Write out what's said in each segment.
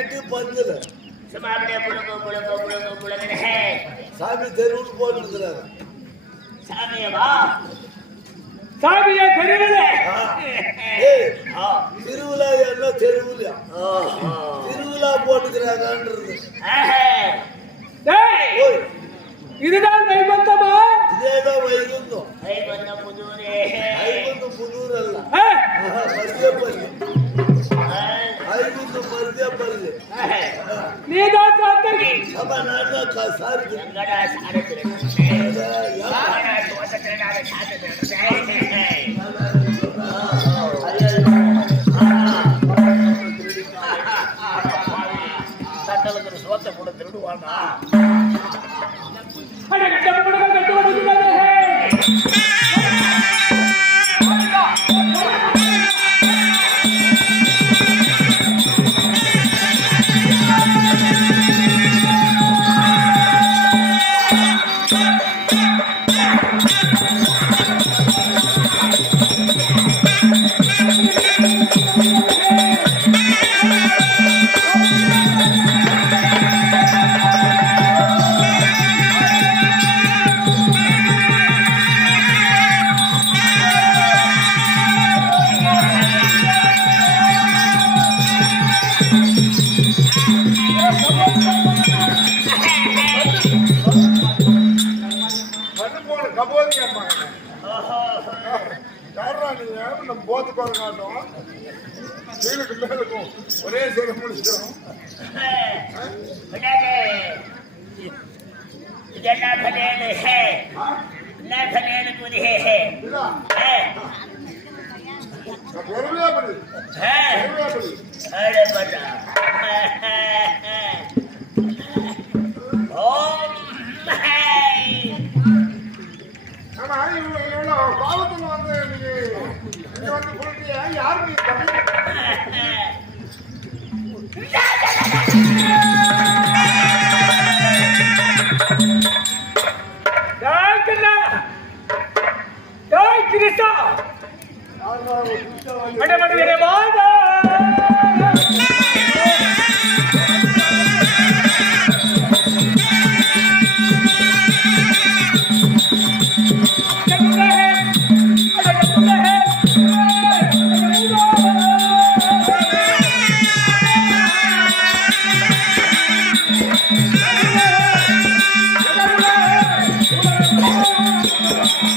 Night பத்துல சும்மா அப்படியே புழுங்கு புழுங்கு புழுங்கு புழுங்குனே சாமி தெருவுக்கு போட்டுருக்கிறாரு. சாமியவா சாமியே திருவிழா என்ன திருவிழா போட்டுக்கிறாங்கன்றது. ஓய். இதுதான் வைபந்தமா சாத்தகி நான் தான் சாரி சோத்தை கூட திருடுவானா உட்கார போத்து போற மேல இருக்கும். ஒரே சேர முடிச்சிடும். பொறுமையா பண்ணு பொறுமையா பண்ணு பாவத்துல வந்து நீங்க வந்து கொடுத்தீங்க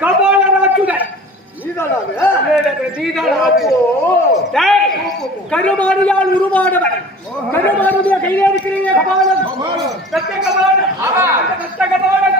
கபால டேய் கருமாரியால் உருவானவன். கருமாருடைய கையில இருக்கிறீங்க கபாலம். கபாலம். கபாலம்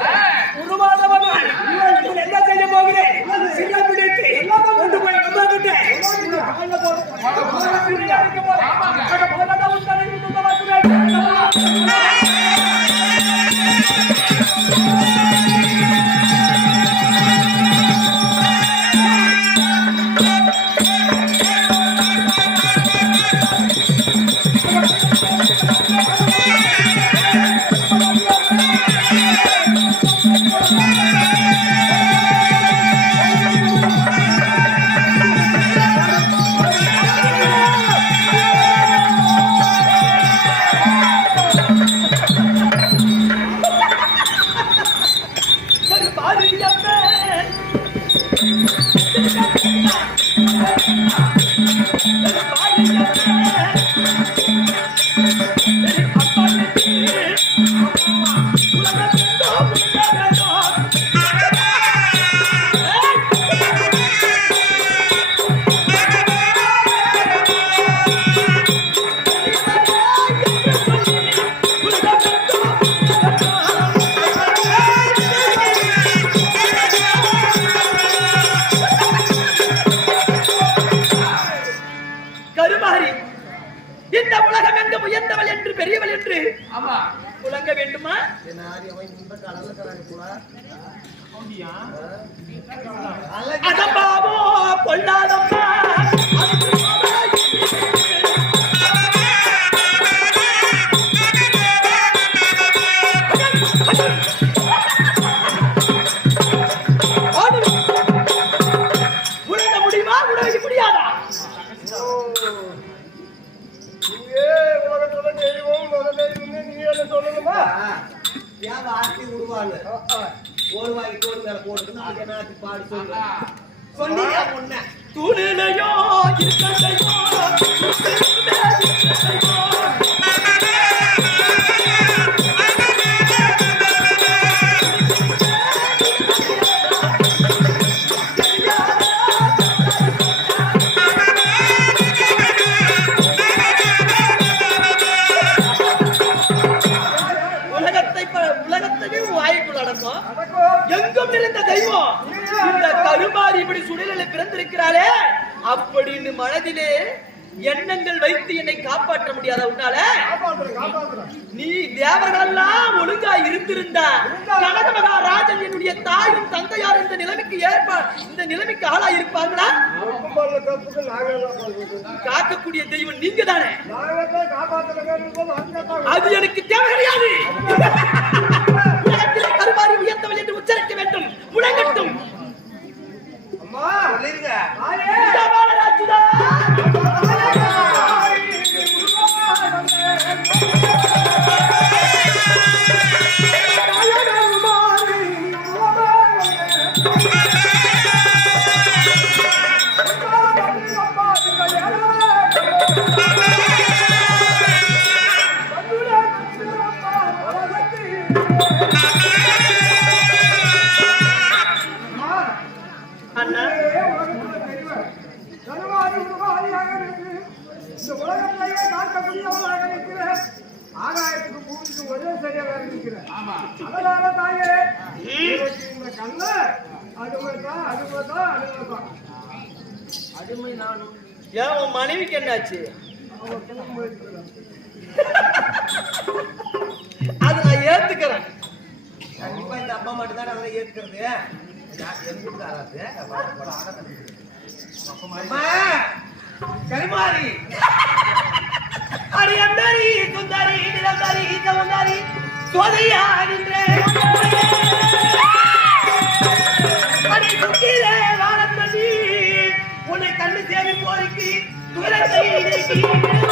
ஆமா. புலங்க வேண்டுமா? அதம்பாவோ பொல்லாதம்மா. உணர நாட்டி பாடு சொல்லு. சொன்னீங்க முன்ன தூணிலையோ நிறைந்த தெய்வம்? இந்த கருமாறி இப்படி சுடலில் பிறந்திருக்கிறாளே அப்படின்னு மனதிலே எண்ணங்கள் வைத்து என்னை காப்பாற்ற முடியாத உன்னால? நீ தேவர்களெல்லாம் ஒழுங்கா இருந்திருந்தா கனக மகாராஜன் என்னுடைய தாயும் தந்தையார் இந்த நிலைமைக்கு ஏற்ப இந்த நிலைமைக்கு ஆளா இருப்பாங்களா காக்கக்கூடிய தெய்வம் நீங்க தான் அது எனக்கு தேவை கிடையாது ஆகாயத்துக்கு பூமிக்கு ஒரே சரியாக இருக்கிறேன் ஆமா அதனால தாயே இந்த கண்ணு அடிமைதான் அடிமைதான் அடிமைதான் அடிமை நானும் ஏன் உன் மனைவிக்கு என்னாச்சு அது நான் ஏத்துக்கிறேன் கண்டிப்பா இந்த அப்பா மட்டும் தான் அதெல்லாம் ஏத்துக்கிறது எங்க வீட்டுக்காராது? கருமாரி அடி சுந்தாரி நிலந்தாரி சவுந்தாரி சோதையா நின்றே. அடி சுத்திலே வாரம் உன்னை கண்டு சேவி போரிக்கு துயரத்தை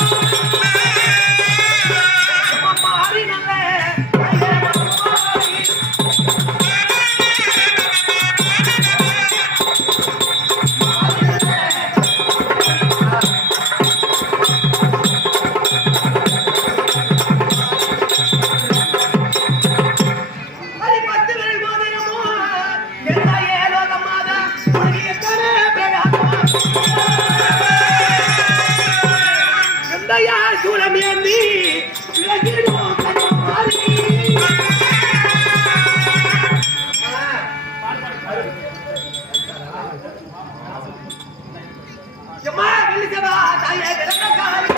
எம்மா விழிச்சவா தாயே விளக்கக்காரி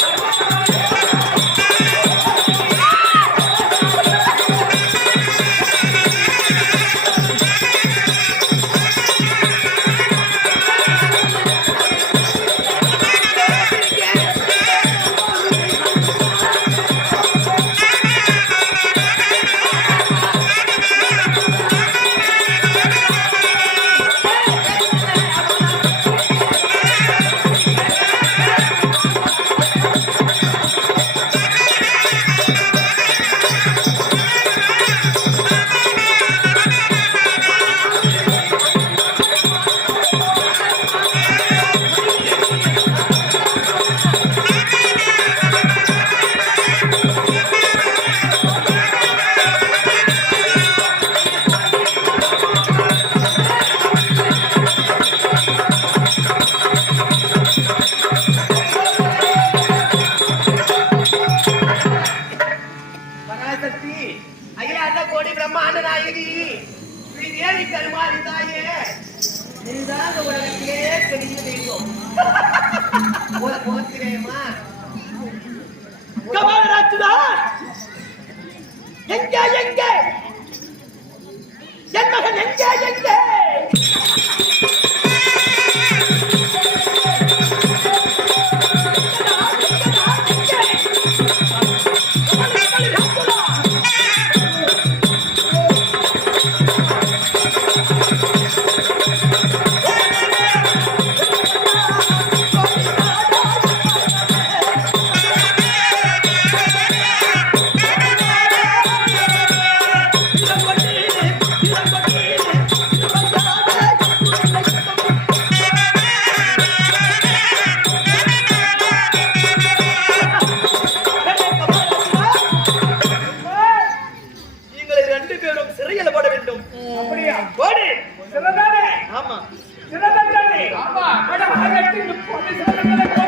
எங்க எங்க ஓடு சிறந்தானே ஆமா. சிறந்தானே ஆமா. மேடம் சிறந்தானே